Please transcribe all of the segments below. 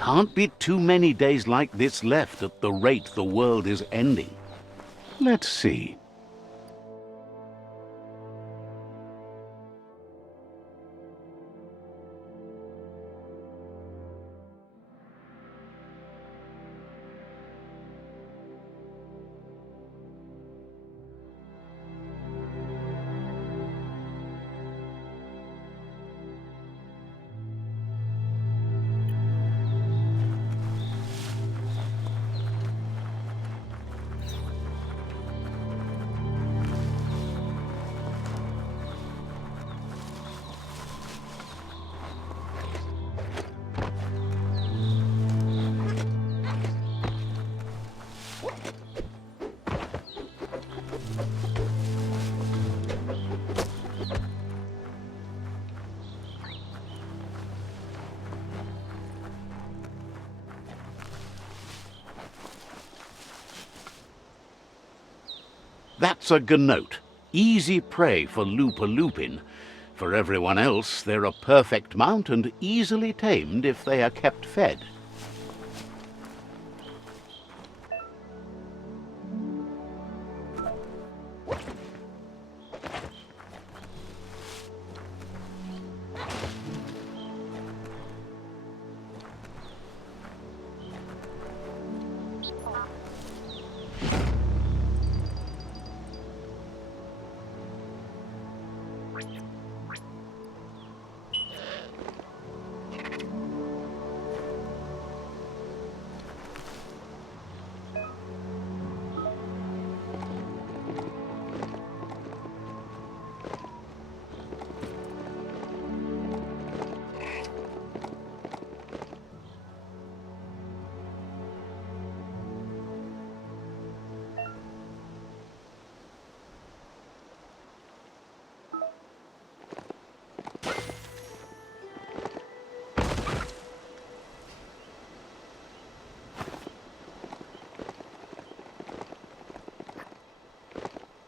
can't be too many days like this left at the rate the world is ending. Let's see. That's a gnote. Easy prey for Lupin. For everyone else, they're a perfect mount and easily tamed if they are kept fed.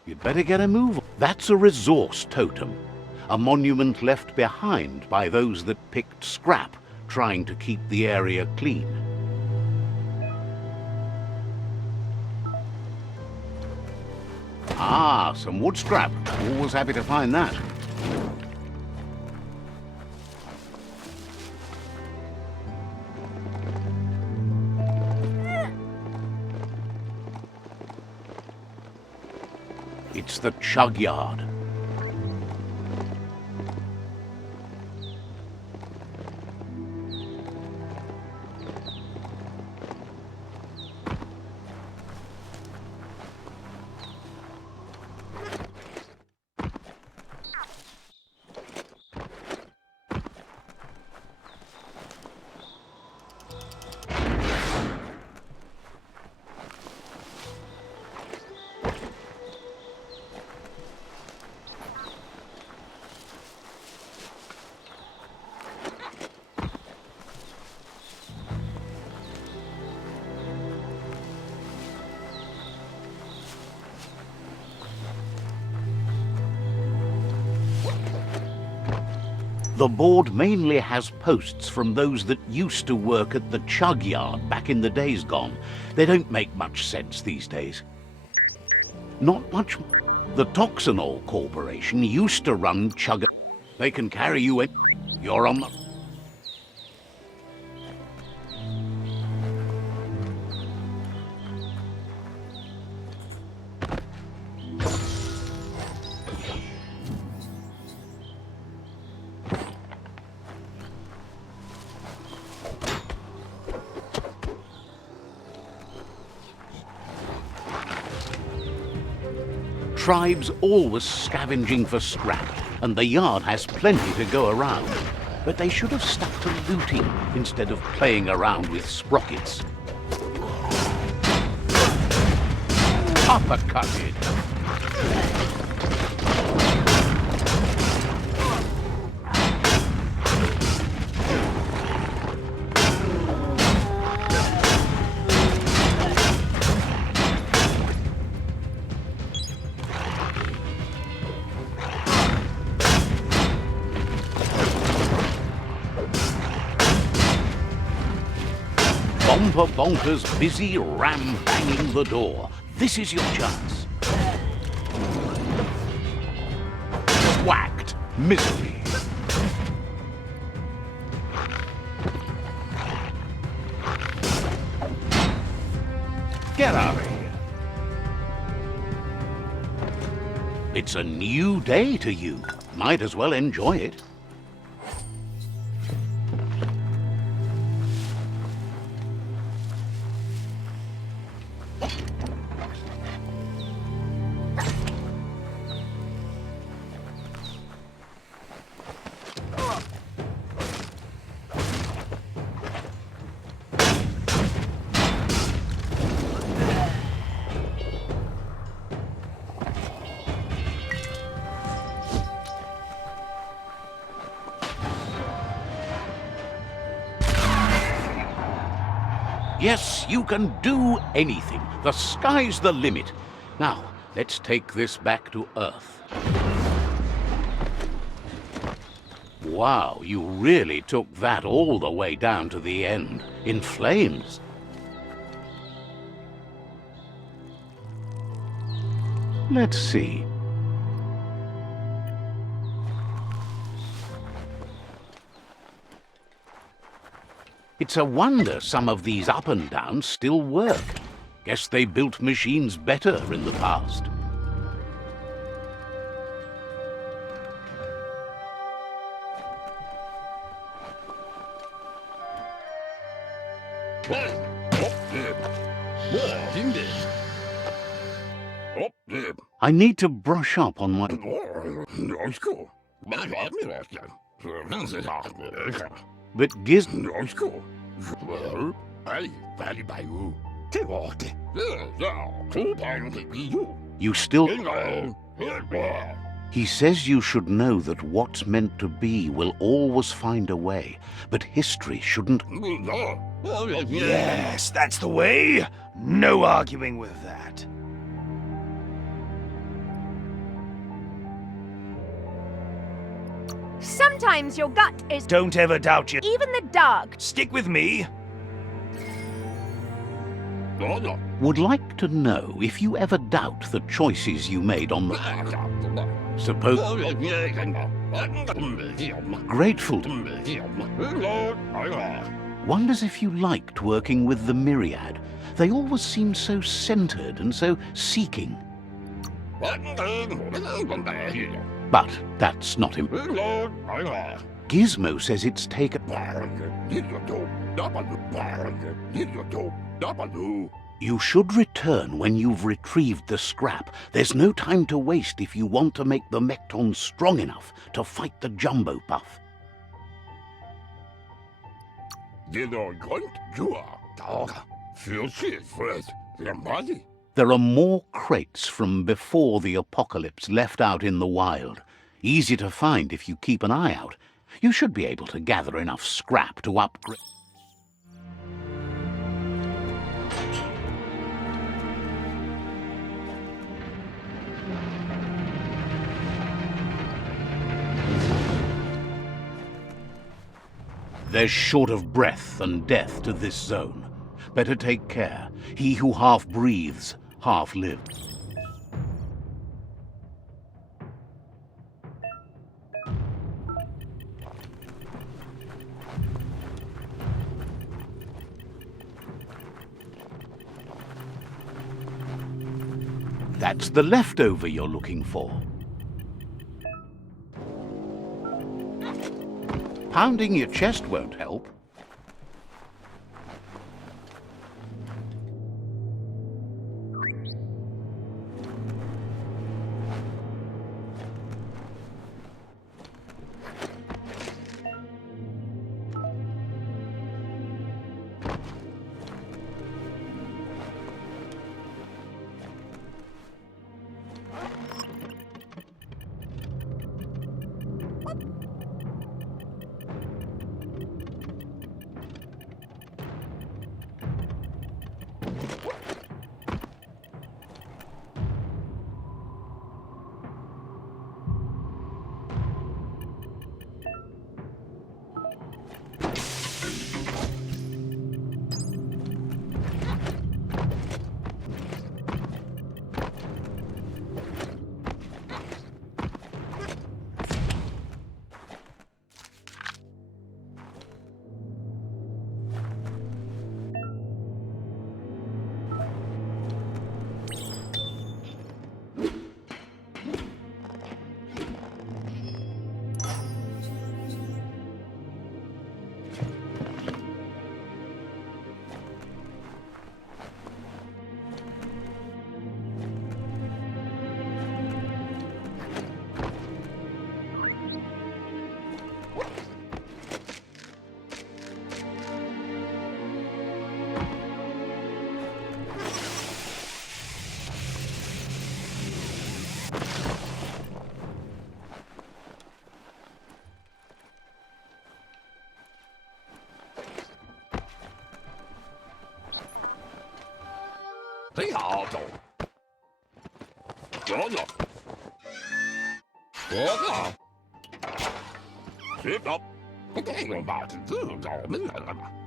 You'd better get a move on. That's a resource totem, a monument left behind by those that picked scrap, trying to keep the area clean. Ah, some wood scrap. Always happy to find that. It's the CHUGYARD. The board mainly has posts from those that used to work at the CHUGYARD back in the days gone. They don't make much sense these days. Not much. The Toxanol Corporation used to run CHUGYARD. They can carry you in. You're on the... Tribes always scavenging for scrap, and the yard has plenty to go around. But they should have stuck to looting instead of playing around with sprockets. Uppercutted. Bomper Bonker's busy ram-banging the door. This is your chance. Whacked. Misery. Get out of here. It's a new day to you. Might as well enjoy it. Yes, you can do anything. The sky's the limit. Now, let's take this back to Earth. Wow, you really took that all the way down to the end, in flames. Let's see. It's a wonder some of these up and downs still work. Guess they built machines better in the past. I need to brush up on my... But Giz... You still... He says you should know that what's meant to be will always find a way, but history shouldn't... Yes, that's the way. No arguing with that. Sometimes your gut is... Don't ever doubt you. Even the dark. Stick with me. Would like to know if you ever doubt the choices you made on the... Suppose... Grateful to... Wonders if you liked working with the Myriad. They always seem so centered and so seeking. But that's not him. Gizmo says it's taken... You should return when you've retrieved the scrap. There's no time to waste if you want to make the Mectons strong enough to fight the Jumbo Puff. There are more crates from before the apocalypse left out in the wild. Easy to find if you keep an eye out. You should be able to gather enough scrap to upgrade... There's short of breath and death to this zone. Better take care. He who half breathes, half lives. That's the leftover you're looking for. Pounding your chest won't help.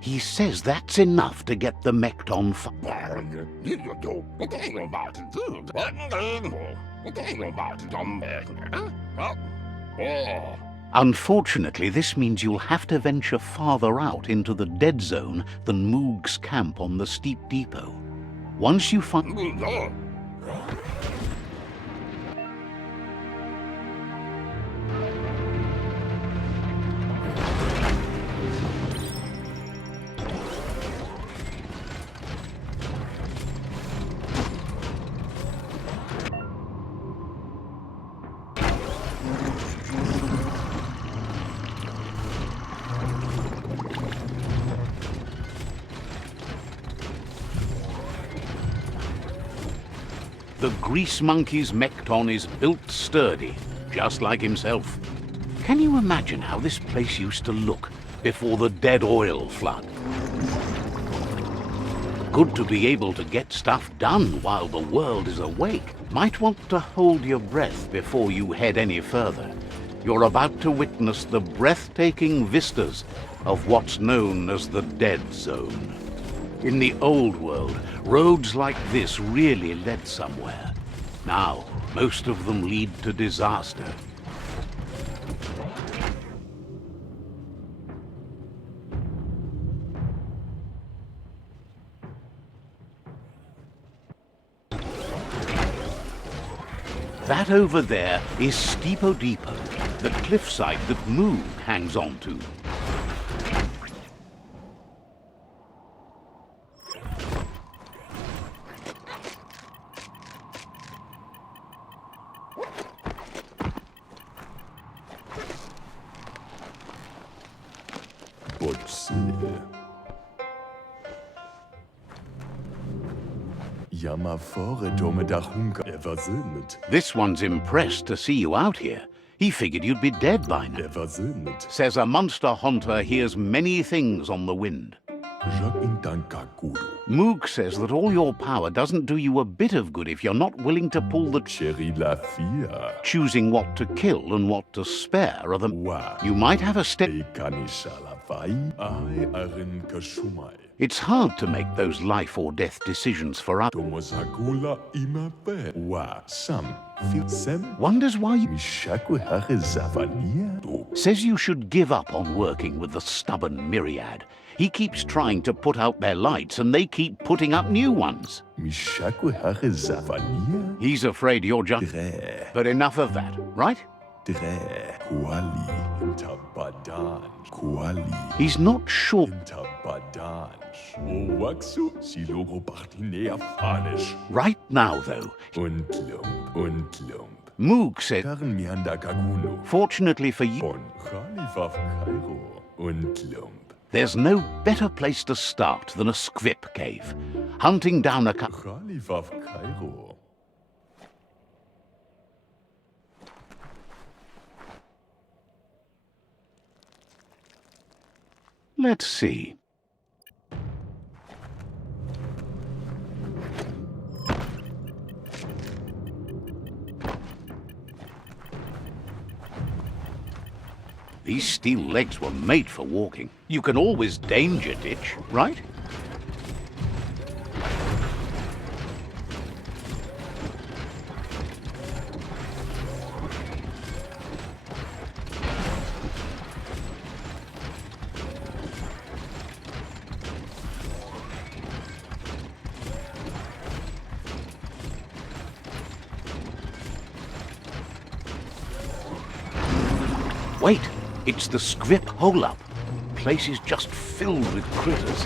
He says that's enough to get the Mekton Unfortunately, this means you'll have to venture farther out into the dead zone than Moog's camp on the STEEPDEEPO. Once you find... The grease monkey's Mekton is built sturdy, just like himself. Can you imagine how this place used to look before the dead oil flood? Good to be able to get stuff done while the world is awake. Might want to hold your breath before you head any further. You're about to witness the breathtaking vistas of what's known as the Dead Zone. In the old world, roads like this really led somewhere. Now, most of them lead to disaster. That over there is STEEPDEEPO, the cliffside that Moog hangs on to. This one's impressed to see you out here. He figured you'd be dead by now. Says a monster hunter hears many things on the wind. Moog says that all your power doesn't do you a bit of good if you're not willing to pull the choosing what to kill and what to spare are the... You might have a step... It's hard to make those life or death decisions for others. Wonders why you... Says you should give up on working with the stubborn myriad. He keeps trying to put out their lights and they keep putting up new ones. He's afraid you're just... But enough of that, right? He's not sure. Right now, though, Moog said, fortunately for you, there's no better place to start than a squip cave. Hunting down a... Let's see. These steel legs were made for walking. You can always danger ditch, right? Wait, it's the script hole-up. Place is just filled with critters.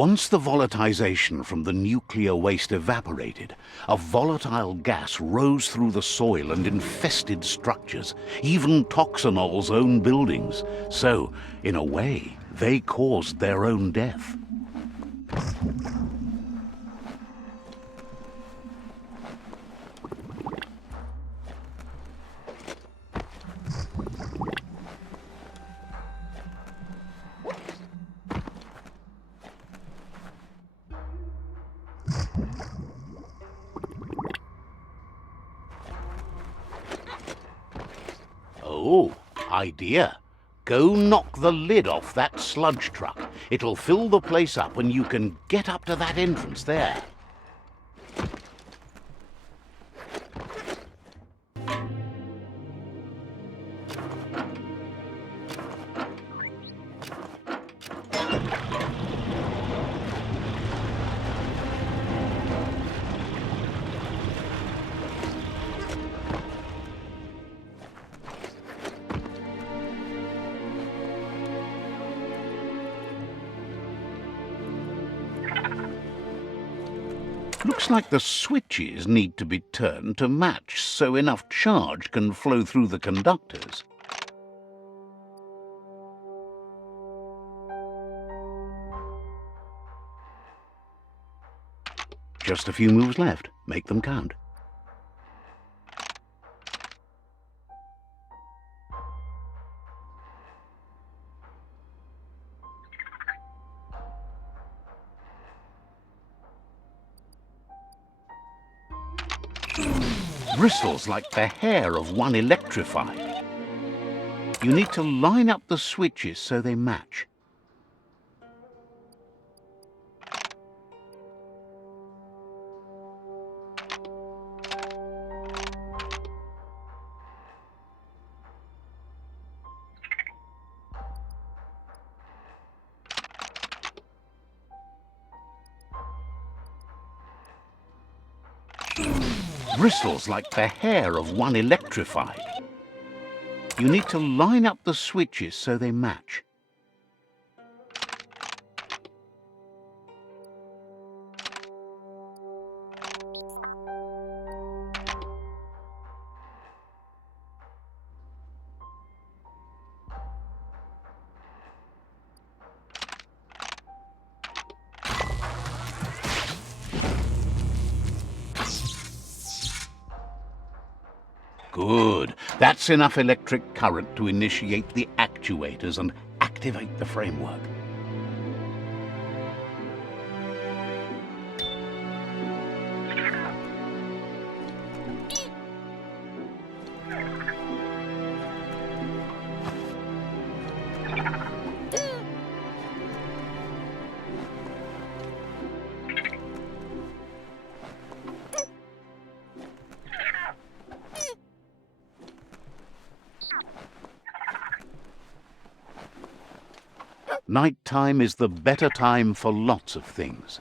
Once the volatilization from the nuclear waste evaporated, a volatile gas rose through the soil and infested structures, even Toxanol's own buildings. So, in a way, they caused their own death. Oh, idea. Go knock the lid off that sludge truck. It'll fill the place up and you can get up to that entrance there. Looks like the switches need to be turned to match so enough charge can flow through the conductors. Just a few moves left. Make them count. Bristles like the hair of one electrified. You need to line up the switches so they match. Bristles like the hair of one electrified. You need to line up the switches so they match. Good. That's enough electric current to initiate the actuators and activate the framework. Nighttime is the better time for lots of things.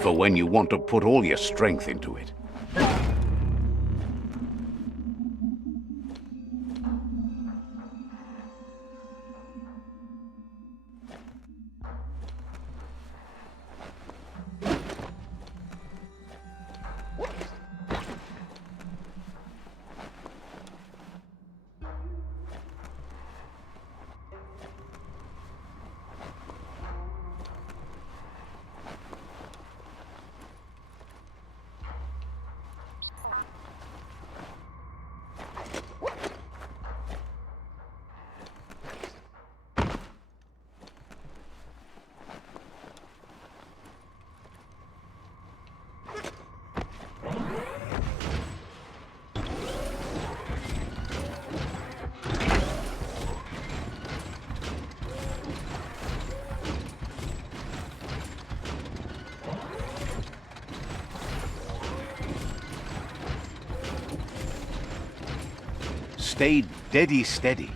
For when you want to put all your strength into it. stayed deady steady.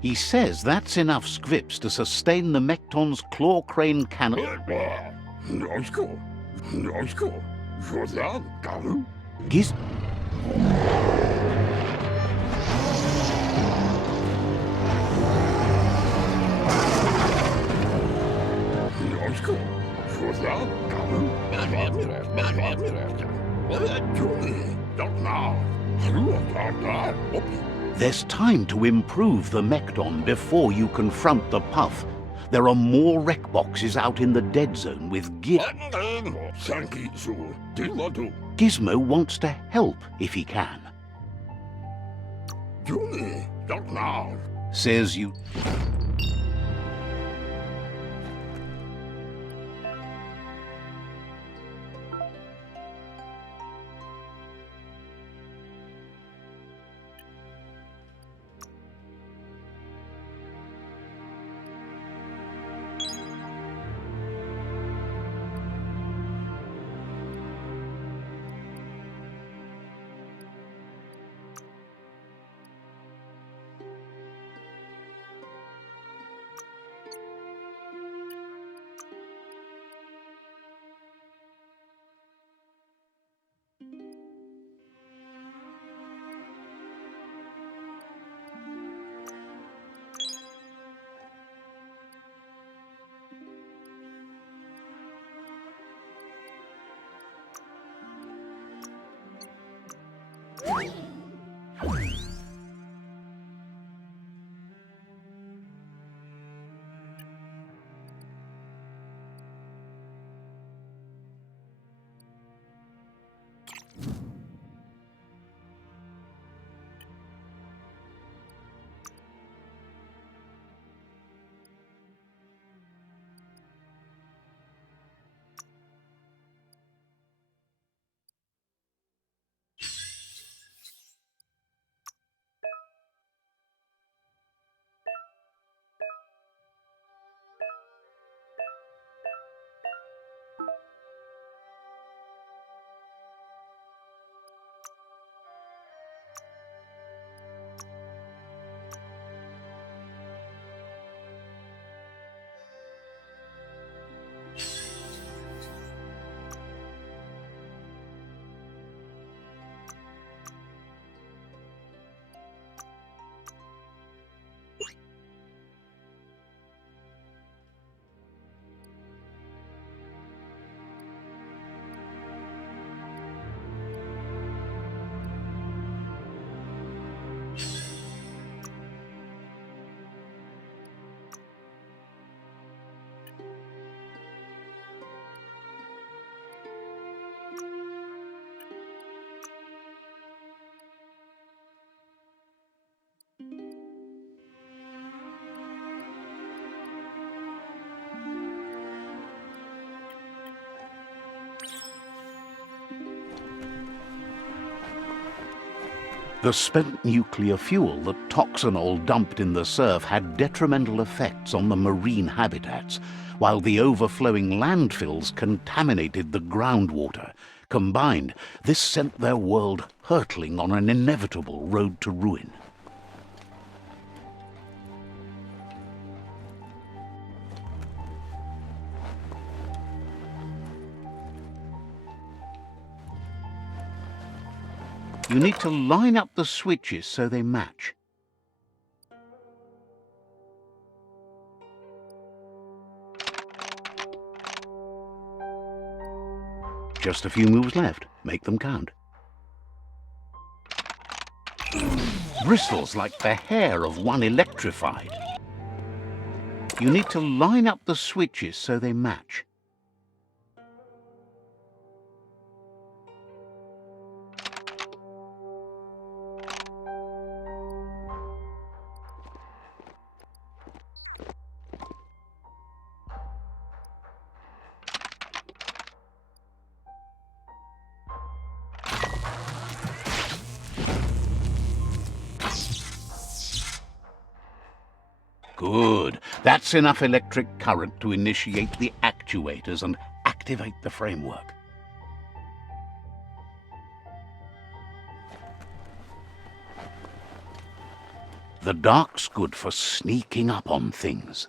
He says that's enough scripts to sustain the Mekton's claw crane cannon. Giz... There's time to improve the Mekton before you confront the Puff. There are more wreck boxes out in the dead zone with Gizmo wants to help if he can. Says you... The spent nuclear fuel that Toxanol dumped in the surf had detrimental effects on the marine habitats. while the overflowing landfills contaminated the groundwater. Combined, this sent their world hurtling on an inevitable road to ruin. You need to line up the switches so they match. Just a few moves left. Make them count. Bristles like the hair of one electrified. You need to line up the switches so they match. Good. That's enough electric current to initiate the actuators and activate the framework. The dark's good for sneaking up on things.